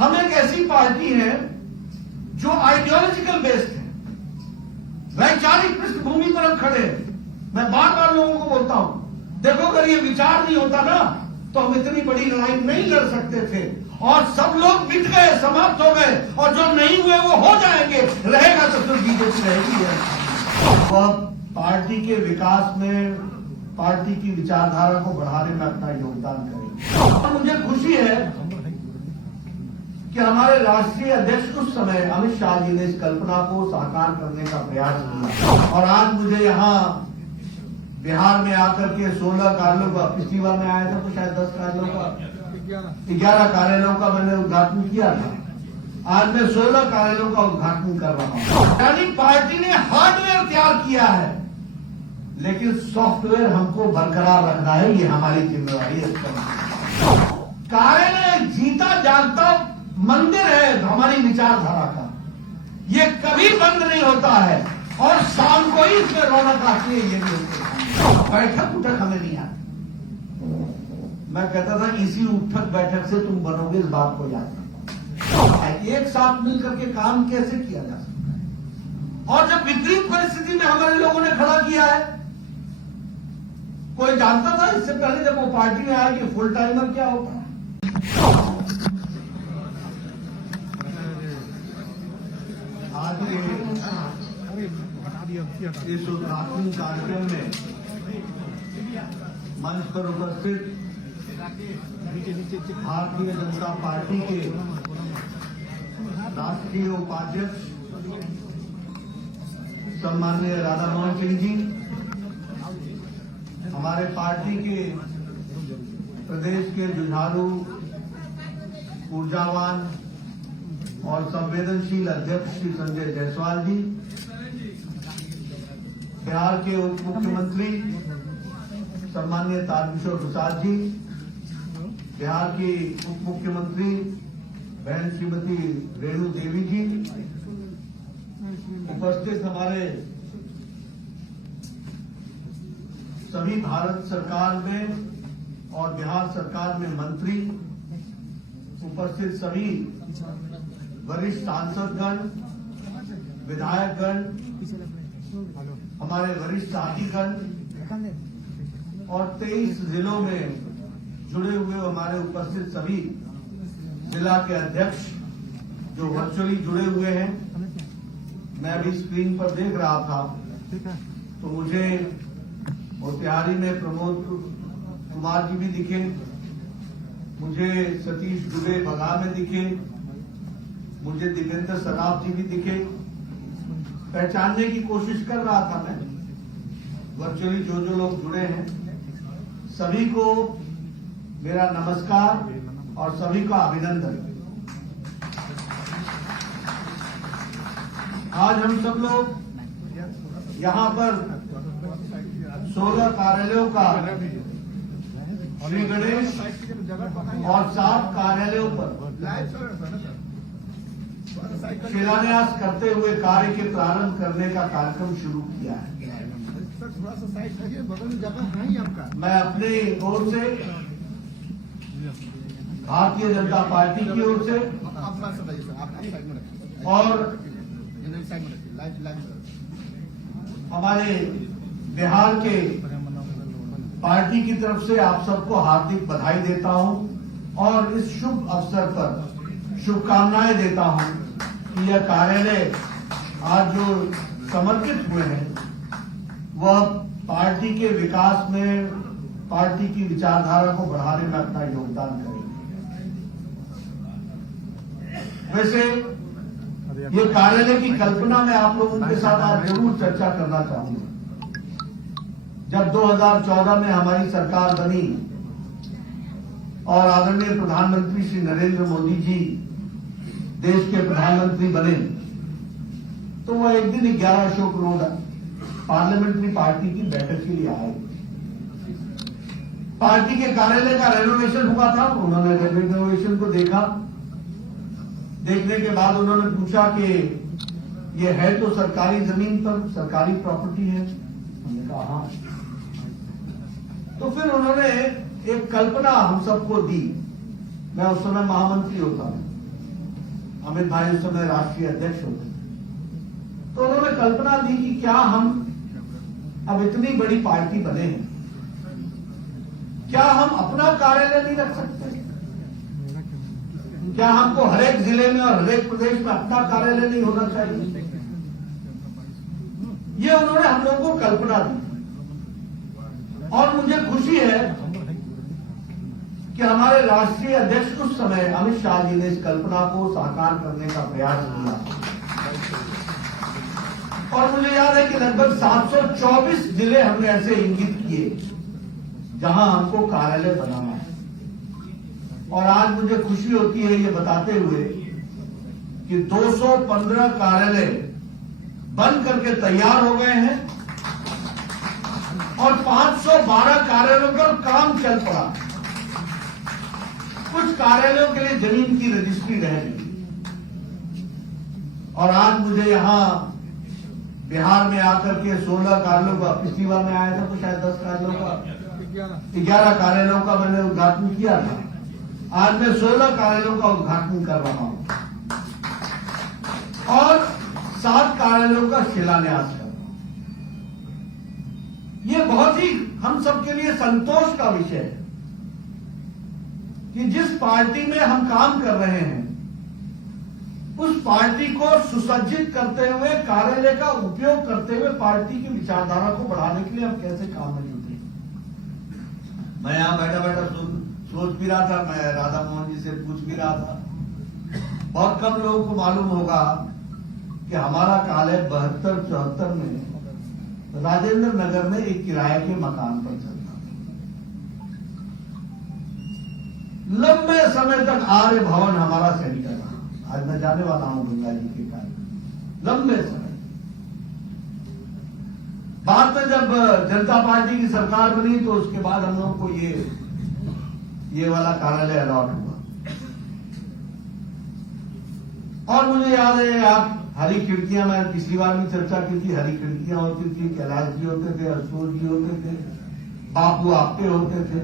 हम एक ऐसी पार्टी है जो आइडियोलॉजिकल बेस्ड है, वैचारिक पृष्ठभूमि पर हम खड़े हैं। मैं बार बार लोगों को बोलता हूं, देखो अगर ये विचार नहीं होता ना तो हम इतनी बड़ी लड़ाई नहीं लड़ सकते थे, और सब लोग मिट गए, समाप्त हो गए, और जो नहीं हुए वो हो जाएंगे। रहेगा तो फिर बीजेपी रहेगी है। वह पार्टी के विकास में, पार्टी की विचारधारा को बढ़ाने में अपना योगदान करेंगे। और मुझे खुशी है कि हमारे राष्ट्रीय अध्यक्ष उस समय अमित शाह जी ने इस कल्पना को साकार करने का प्रयास किया, और आज मुझे यहाँ बिहार में आकर के 16 कार्यालयों का, पिछली बार में आया था तो शायद 10 कार्यालयों का, 11 कार्यालयों का मैंने उद्घाटन किया था। आज मैं 16 कार्यालयों का उद्घाटन कर रहा हूं। यानी पार्टी ने हार्डवेयर तैयार किया है, लेकिन सॉफ्टवेयर हमको बरकरार रखना है, ये हमारी जिम्मेदारी है। कार्यालय जीता जागता मंदिर है हमारी विचारधारा का, ये कभी बंद नहीं होता है, और शाम को ही इसमें रौनक आती है। ये भी होती है। बैठक उठक हमें नहीं आती। मैं कहता था इसी उठक बैठक से तुम बनोगे, इस बात को याद रखो। एक साथ मिलकर के काम कैसे किया जा सकता है, और जब विपरीत परिस्थिति में हमारे लोगों ने खड़ा किया है, कोई जानता था इससे पहले जब वो पार्टी में आया कि फुल टाइमर क्या होता है? आज इस उद्घाटन कार्यक्रम में मंच पर उपस्थित भारतीय जनता पार्टी के राष्ट्रीय उपाध्यक्ष सम्माननीय राधा मोहन सिंह जी, हमारे पार्टी के प्रदेश के जुझारू, ऊर्जावान और संवेदनशील अध्यक्ष श्री संजय जायसवाल जी, बिहार के उप मुख्यमंत्री सम्माननीय तारकिशोर प्रसाद जी, बिहार की उप मुख्यमंत्री बहन श्रीमती रेणु देवी जी, उपस्थित हमारे सभी भारत सरकार में और बिहार सरकार में मंत्री, उपस्थित सभी वरिष्ठ सांसदगण, विधायकगण, हमारे वरिष्ठ साथीगण, और 23 जिलों में जुड़े हुए हमारे उपस्थित सभी जिला के अध्यक्ष जो वर्चुअली जुड़े हुए हैं। मैं अभी स्क्रीन पर देख रहा था तो मुझे मोतिहारी में प्रमोद कुमार जी भी दिखे, मुझे सतीश दुबे बघा में दिखे, मुझे दिवेंद्र सराफ जी भी दिखे। पहचानने की कोशिश कर रहा था मैं, वर्चुअली जो जो लोग जुड़े हैं सभी को मेरा नमस्कार और सभी का अभिनंदन। आज हम सब लोग यहाँ पर 16 कार्यालयों का श्री गणेश और 7 कार्यालयों पर शिलान्यास करते हुए कार्य के प्रारंभ करने का कार्यक्रम शुरू किया है। थोड़ा सा साइड करिए, बगल में जगह है ही आपका। मैं अपनी ओर से, भारतीय जनता पार्टी की ओर से, और हमारे बिहार के पार्टी की तरफ से आप सबको हार्दिक बधाई देता हूं, और इस शुभ अवसर पर शुभकामनाएं देता हूं कि यह कार्यालय आज जो समर्पित हुए हैं वह पार्टी के विकास में, पार्टी की विचारधारा को बढ़ाने में अपना योगदान करेंगे। वैसे ये कार्यालय की कल्पना में आप लोगों के साथ आज जरूर चर्चा करना चाहूंगा। जब 2014 में हमारी सरकार बनी और आदरणीय प्रधानमंत्री श्री नरेंद्र मोदी जी देश के प्रधानमंत्री बने, तो वह एक दिन 11 अशोक रोड पार्लियामेंट्री पार्टी की बैठक के लिए आए। पार्टी के कार्यालय का रेनोवेशन हुआ था, उन्होंने रेनोवेशन को देखा। देखने के बाद उन्होंने पूछा कि ये है तो सरकारी जमीन पर, सरकारी प्रॉपर्टी है। हमने कहा हाँ। तो फिर उन्होंने एक कल्पना हम सबको दी। मैं उस समय महामंत्री होता हूं। अमित भाई उस समय राष्ट्रीय अध्यक्ष होते थे, तो उन्होंने कल्पना दी कि क्या हम अब इतनी बड़ी पार्टी बने हैं, क्या हम अपना कार्यालय नहीं रख सकते? क्या हमको हर एक जिले में और हर एक प्रदेश में अपना कार्यालय नहीं होना चाहिए? ये उन्होंने हम लोगों को कल्पना दी और मुझे खुशी है कि हमारे राष्ट्रीय अध्यक्ष उस समय अमित शाह जी ने इस कल्पना को साकार करने का प्रयास किया और मुझे याद है कि लगभग 724 जिले हमने ऐसे इंगित किए जहां हमको कार्यालय बनाना है। और आज मुझे खुशी होती है ये बताते हुए कि 215 कार्यालय बन करके तैयार हो गए हैं और 512 कार्यालयों पर काम चल पड़ा। कुछ कार्यालयों के लिए जमीन की रजिस्ट्री रह गई और आज मुझे यहां बिहार में आकर के 16 कार्यालयों का, पिछली बार में आया था तो शायद 10 कार्यालयों का, 11 कार्यालयों का मैंने उद्घाटन किया था। आज मैं 16 कार्यालयों का उद्घाटन कर रहा हूं और 7 कार्यालयों का शिलान्यास कर रहा हूं। ये बहुत ही हम सबके लिए संतोष का विषय है कि जिस पार्टी में हम काम कर रहे हैं उस पार्टी को सुसज्जित करते हुए, कार्यालय का उपयोग करते हुए पार्टी की विचारधारा को बढ़ाने के लिए हम कैसे काम में जुटे। मैं यहां बैठा बैठा सोच भी रहा था, मैं राधा मोहन जी से पूछ भी रहा था। बहुत कम लोगों को मालूम होगा कि हमारा कार्यालय 72-74 में राजेंद्र नगर में एक किराए के मकान पर चलता था। लंबे समय तक आर्य भवन हमारा सेंटर रहा। आज मैं जाने वाला हूं गंगा जी के कारण। लंबे समय बाद में जब जनता पार्टी की सरकार बनी तो उसके बाद हम लोगों को ये वाला कार्यालय अलॉट हुआ। और मुझे याद है, आप हरी खिड़कियां, मैं पिछली बार भी चर्चा की थी, हरी खिड़कियां होती थी, कैलाश जी होते थे, अशोक जी होते थे, बापू आपके होते थे।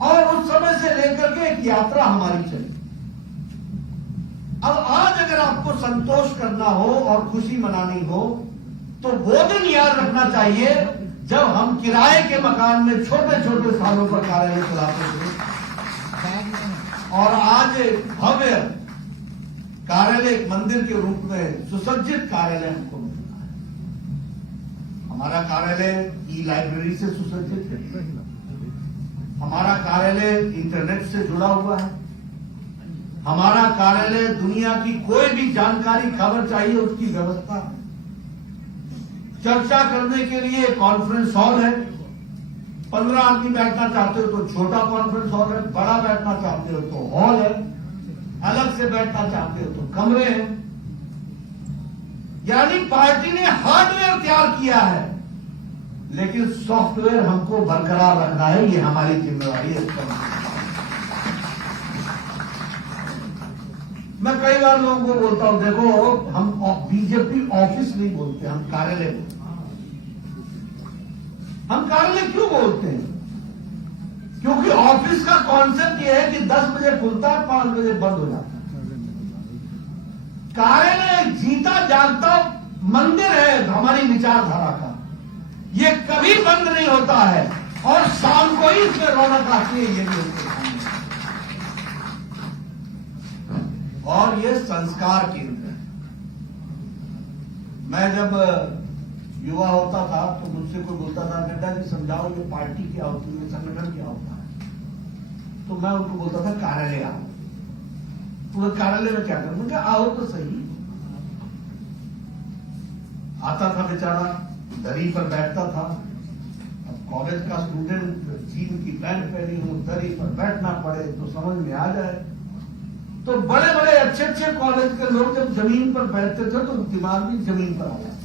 और उस समय से लेकर के एक यात्रा हमारी चली। अब आज अगर आपको संतोष करना हो और खुशी मनानी हो तो वो दिन याद रखना चाहिए जब हम किराए के मकान में छोटे छोटे स्थानों पर कार्यालय चलाते थे और आज भव्य कार्यालय एक मंदिर के रूप में सुसज्जित कार्यालय हमको मिलता है। हमारा कार्यालय ई लाइब्रेरी से सुसज्जित है। हमारा कार्यालय इंटरनेट से जुड़ा हुआ है। हमारा कार्यालय दुनिया की कोई भी जानकारी, खबर चाहिए उसकी व्यवस्था है। चर्चा करने के लिए कॉन्फ्रेंस हॉल है। 15 आदमी बैठना चाहते हो तो छोटा कॉन्फ्रेंस हॉल है, बड़ा बैठना चाहते हो तो हॉल है, अलग से बैठना चाहते हो तो कमरे हैं। यानी पार्टी ने हार्डवेयर तैयार किया है लेकिन सॉफ्टवेयर हमको बरकरार रखना है, ये हमारी जिम्मेवारी है। मैं कई बार लोगों को बोलता हूं, देखो हम बीजेपी ऑफिस नहीं बोलते, हम कार्यालय बोलते हैं। हम कार्यालय क्यों बोलते हैं? क्योंकि ऑफिस का कॉन्सेप्ट यह है कि 10 बजे खुलता है, 5 बजे बंद हो जाता है। कार्यालय एक जीता जागता मंदिर है हमारी विचारधारा का। ये कभी बंद नहीं होता है और शाम को ही इसमें रौनक आती है। ये भी और ये संस्कार केंद्र है। मैं जब युवा होता था तो मुझसे कोई बोलता था, नड्डा जी समझाओ ये पार्टी क्या होती है, संगठन क्या होता है। तो मैं उनको बोलता था कार्यालय आओ। तो कार्यालय में क्या करूं? क्या आओ तो सही। आता था बेचारा, दरी पर बैठता था। अब कॉलेज का स्टूडेंट, जीन की पैंट पहनी हूं, दरी पर बैठना पड़े तो समझ में आ जाए। तो बड़े बड़े अच्छे अच्छे कॉलेज के लोग जब जमीन पर बैठते थे तो दिमाग भी जमीन पर आ जाता।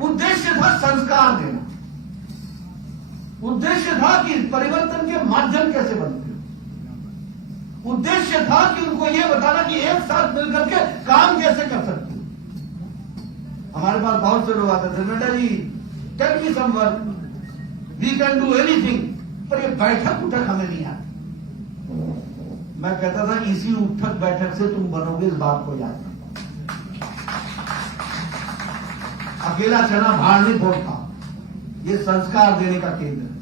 उद्देश्य था संस्कार देना। उद्देश्य था कि परिवर्तन के माध्यम कैसे बनते। उद्देश्य था कि उनको यह बताना कि एक साथ मिलकर के काम कैसे कर सकते। हमारे पास बहुत से लोग आते थे, Nadda ji tell me some work, we can do anything. पर ये बैठक उठक हमें नहीं आती। मैं कहता था इसी उठक बैठक से तुम बनोगे, इस बात को याद रखो। अकेला चना भाड़ नहीं फोड़ता, ये संस्कार देने का केंद्र है।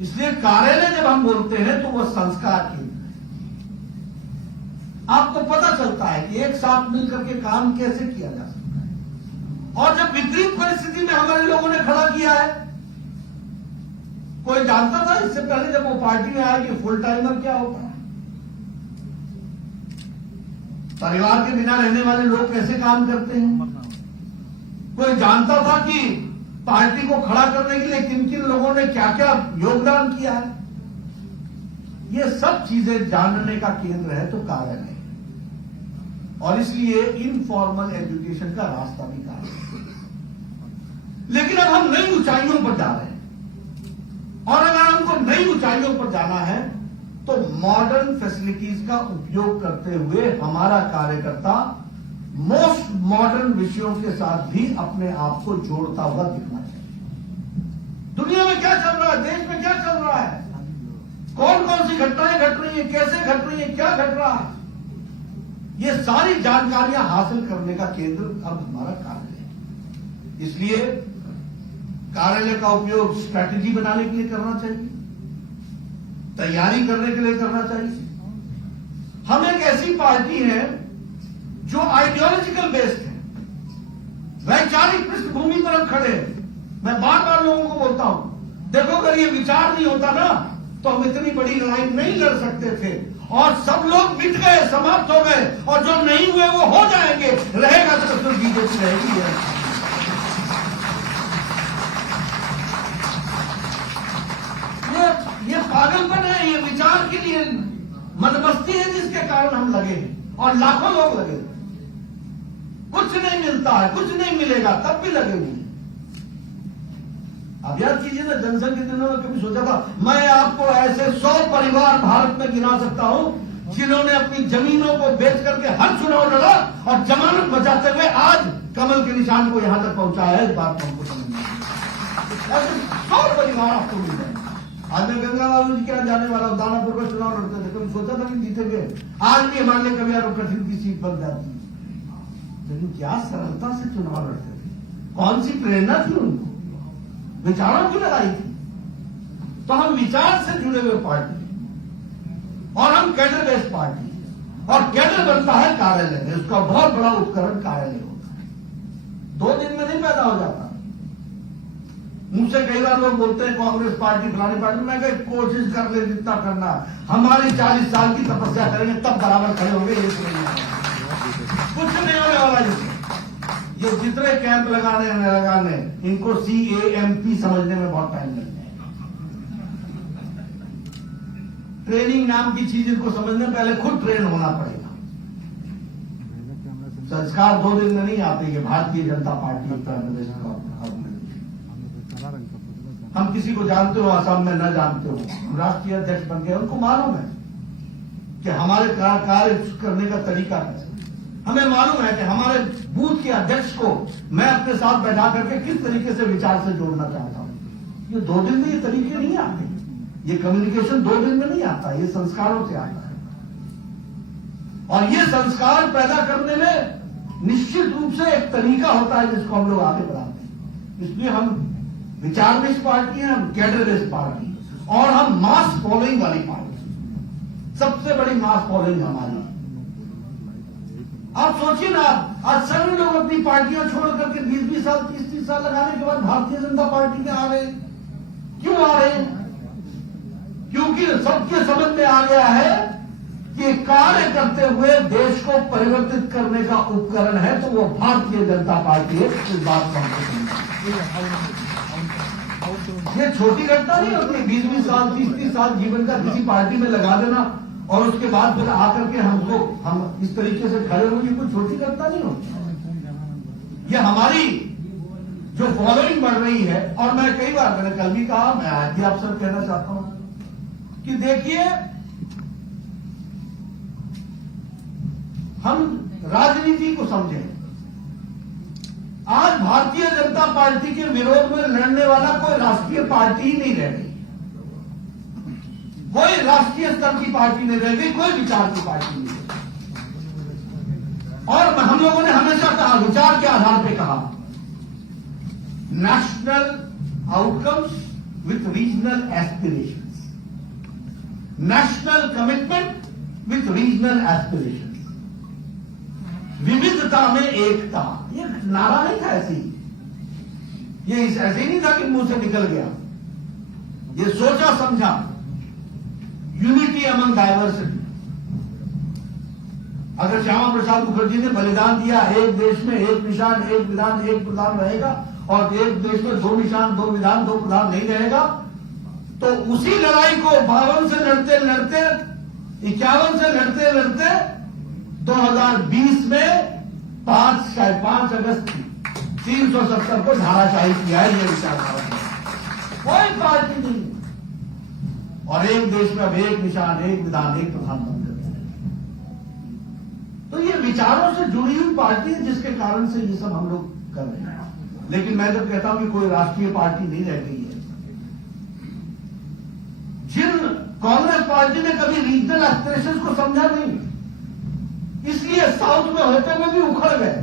इसलिए कार्यालय जब हम बोलते हैं तो वह संस्कार केंद्र है। आपको पता चलता है कि एक साथ मिलकर के काम कैसे किया जा सकता है। और जब विपरीत परिस्थिति में हमारे लोगों ने खड़ा किया है, कोई जानता था इससे पहले जब वो पार्टी में आया कि फुल टाइमर क्या होता है, परिवार के बिना रहने वाले लोग कैसे काम करते हैं? कोई जानता था कि पार्टी को खड़ा करने के लिए किन किन लोगों ने क्या क्या योगदान किया है? ये सब चीजें जानने का केंद्र है तो कार्यालय है। और इसलिए इनफॉर्मल एजुकेशन का रास्ता भी कार्यालय। लेकिन अब हम नई ऊंचाइयों पर जा रहे हैं, और अगर हमको नई ऊंचाइयों पर जाना है तो मॉडर्न फैसिलिटीज का उपयोग करते हुए हमारा कार्यकर्ता मोस्ट मॉडर्न विषयों के साथ भी अपने आप को जोड़ता हुआ दिखना चाहिए। दुनिया में क्या चल रहा है, देश में क्या चल रहा है, कौन कौन सी घटनाएं घट रही है, कैसे घट रही है, क्या घट रहा है, ये सारी जानकारियां हासिल करने का केंद्र अब हमारा कार्यालय है। इसलिए कार्यालय का उपयोग स्ट्रैटेजी बनाने के लिए करना चाहिए, तैयारी करने के लिए करना चाहिए। हम एक ऐसी पार्टी है जो आइडियोलॉजिकल बेस्ड है, वैचारिक पृष्ठभूमि पर हम खड़े हैं। मैं बार बार लोगों को बोलता हूं, देखो अगर ये विचार नहीं होता ना तो हम इतनी बड़ी लड़ाई नहीं लड़ सकते थे, और सब लोग मिट गए, समाप्त हो गए, और जो नहीं हुए वो हो जाएंगे। रहेगा तो सिर्फ बीजेपी रहेगी। ये पागलपन है, ये विचार के लिए मनमस्ती है जिसके कारण हम लगे हैं, और लाखों लोग लगे। कुछ नहीं मिलता है, कुछ नहीं मिलेगा, तब भी लगे हुए। अब याद कीजिए ना, जनसंघ के दिनों में कभी सोचा था मैं आपको ऐसे 100 परिवार भारत में गिना सकता हूं जिन्होंने अपनी जमीनों को बेच करके हर चुनाव लड़ा और जमानत बचाते हुए आज कमल के निशान को यहां तक पहुंचाया है। इस बात को हमको समझना है। ऐसे 100 परिवार आपको मिल जाए। आज मैं गंगा बाबू जी क्या जाने वाला हूं, दानापुर का चुनाव लड़ते थे, कभी सोचा था कि जीतेंगे। आज भी हमारे कभी यार कठिन की सीट बन जाती है, लेकिन क्या सरलता से चुनाव लड़ते थे। कौन सी प्रेरणा थी उनको, विचारों की लड़ाई थी। तो हम विचार से जुड़े हुए पार्टी और हम कैडर बेस्ड पार्टी, और कैडर बनता है कार्यालय में। उसका बहुत बड़ा उपकरण कार्यालय होता है, 2 दिन में नहीं पैदा हो जाता। मुझसे कई बार लोग बोलते हैं कांग्रेस पार्टी फलानी पार्टी, मैं कहीं कोशिश कर ले जितना करना, हमारी 40 साल की तपस्या करेंगे तब बराबर खड़े होंगे। ये कुछ नहीं होने वाला। ये जितने कैंप लगाने इनको CAMP समझने में बहुत टाइम लग जाएगा। ट्रेनिंग नाम की चीज इनको समझने पहले खुद ट्रेन होना पड़ेगा। संस्कार 2 दिन में नहीं आते। ये भारतीय जनता पार्टी उत्तर प्रदेश का, हम किसी को जानते हो आसाम में न जानते हो, राष्ट्रीय अध्यक्ष बन गए, उनको मालूम है कि हमारे कार्य करने का तरीका है। हमें मालूम है कि हमारे बूथ के अध्यक्ष को मैं अपने साथ बैठा करके किस तरीके से विचार से जोड़ना चाहता हूं। ये 2 दिन में ये तरीके नहीं आते, ये कम्युनिकेशन 2 दिन में नहीं आता, ये संस्कारों से आता है। और ये संस्कार पैदा करने में निश्चित रूप से एक तरीका होता है जिसको हम लोग आगे बढ़ाते हैं। इसलिए हम विचार बेस्ड पार्टी है, हम कैडर बेस्ड पार्टी, और हम मास फॉलोइंग वाली पार्टी। सबसे बड़ी मास फॉलोइंग हमारी। आप सोचिए ना, आज सभी लोग अपनी पार्टियां छोड़ करके 20-20 साल 30-30 साल लगाने के बाद भारतीय जनता पार्टी में आ रहे हैं। क्यों आ रहे हैं? क्योंकि सबके समझ में आ गया है कि कार्य करते हुए देश को परिवर्तित करने का उपकरण है तो वो भारतीय जनता पार्टी है। इस बात को हमको समझना। ये छोटी घटना नहीं होती। 20-20 साल 30-30 साल जीवन का किसी पार्टी में लगा देना और उसके बाद फिर आकर के हम इस तरीके से खड़े होंगे, कोई छोटी घटना नहीं होती। ये हमारी जो फॉलोइंग बढ़ रही है। और मैं कई बार, मैंने कल भी कहा, मैं आज भी आपसे कहना चाहता हूं कि देखिए, हम राजनीति को समझें। आज भारतीय जनता पार्टी के विरोध में लड़ने वाला कोई राष्ट्रीय पार्टी ही नहीं रह गई। राष्ट्रीय स्तर की पार्टी नहीं रह गई, कोई विचार की पार्टी नहीं रह गई। और हम लोगों ने हमेशा कहा, विचार के आधार पर कहा, national outcomes with regional aspirations, national commitment with regional aspirations, विविधता में एकता। ये नारा नहीं था ऐसे ही, ये ऐसे ही नहीं था कि मुंह से निकल गया, ये सोचा समझा, यूनिटी अमंग डाइवर्सिटी। अगर श्यामा प्रसाद मुखर्जी ने बलिदान दिया, एक देश में एक निशान, एक विधान, एक प्रधान रहेगा, और एक देश में दो निशान, दो विधान, दो प्रधान नहीं रहेगा, तो उसी लड़ाई को 52 से लड़ते लड़ते, 51 से लड़ते लड़ते 2020 में 5 अगस्त 370 को धाराशाही किया है। ये विचारधारा कोई पार्टी नहीं, और एक देश में अब एक निशान, एक विधान, एक प्रधानमंत्री। तो ये विचारों से जुड़ी हुई पार्टी है, जिसके कारण से ये सब हम लोग कर रहे हैं। लेकिन मैं जब कहता हूं कि कोई राष्ट्रीय पार्टी नहीं रह गई है, जिन कांग्रेस पार्टी ने कभी रीजनल एस्पिरेशंस को समझा नहीं, इसलिए साउथ में होते हुए भी उखड़ गए।